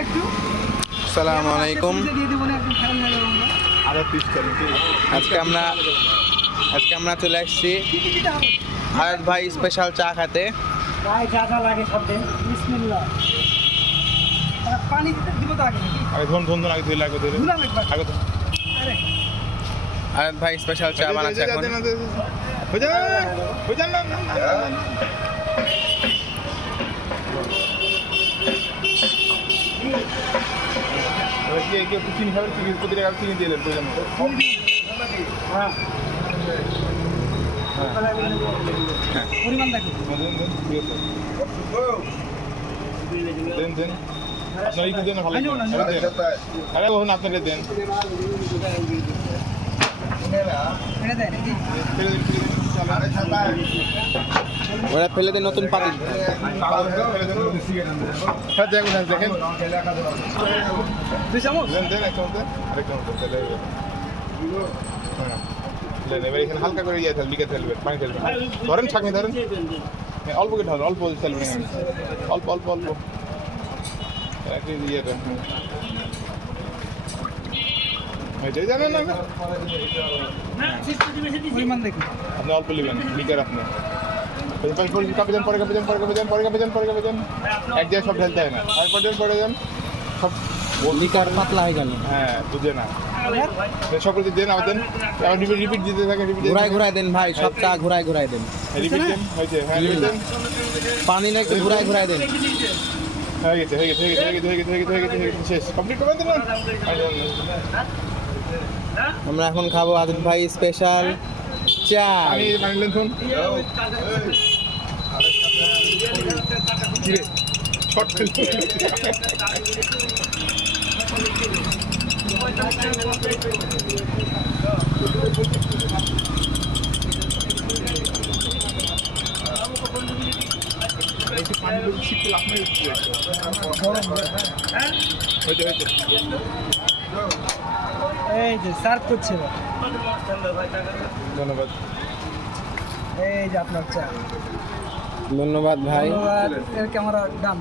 আসসালামু আলাইকুম। আজকে আমরা চলে আসছি আয়াত ভাই স্পেশাল চা খেতে। আয়াত ভাই স্পেশাল চা বানাচ্ছে এখন। চিনি খাবেন, চিনি প্রতিটা কাপ চিনি দিয়ে দেন প্রয়োজন পরিমাণ দেখো। দেন দেন আপনার এই দেন ভালো আরে ওখান আপনারা দেন ওরা ফেলে দেন নতুন পাতিল। দেখেন এবার এখানে হালকা করে ইয়ে ফেলবে, লিখে ফেলবেন, পানি ফেলবেন, ধরেন ছাঁকনি ধরেন, অল্প করে ধরেন, অল্প ফেলবেন, অল্প অল্প অল্প ইয়ে দেন। জানেন না আপনি অল্প নেবেন, লিকার আপনি কাপে যান, পরে কাপে যান, পরে কাপে যান, পরে কাপে যান, পরে কাপে যান, এক জায়গায় সব ঢেলতে হয় না, তারপর যান, পরে যান, সব লিকার পাতলা হয়ে গেল। হ্যাঁ বুঝে না সকল দেন, আবার দেন, আবার রিপিট দিতে থাকেন, ঘুরাই দেন ভাই, সব চা ঘুরাই দেন। রিপিট দেন, হয়েছে, হ্যাঁ রিপিট দেন, পানি না একটু ঘুরাই দেন। হয়ে গেছে, হয়ে গেছে, হয়ে গেছে, হয়ে গেছে, হয়ে গেছে, হয়ে গেছে, হয়ে গেছে, শেষ, কমপ্লিট করে দেন। আমরা এখন খাবো আদিত ভাই স্পেশাল চা। আমি বানিলেন শুন শর্ট এই যে সার্ভ করছে, ধন্যবাদ। এই যে আপনার চা। ধন্যবাদ ভাই। ধন্যবাদ। এর ক্যামেরা দাম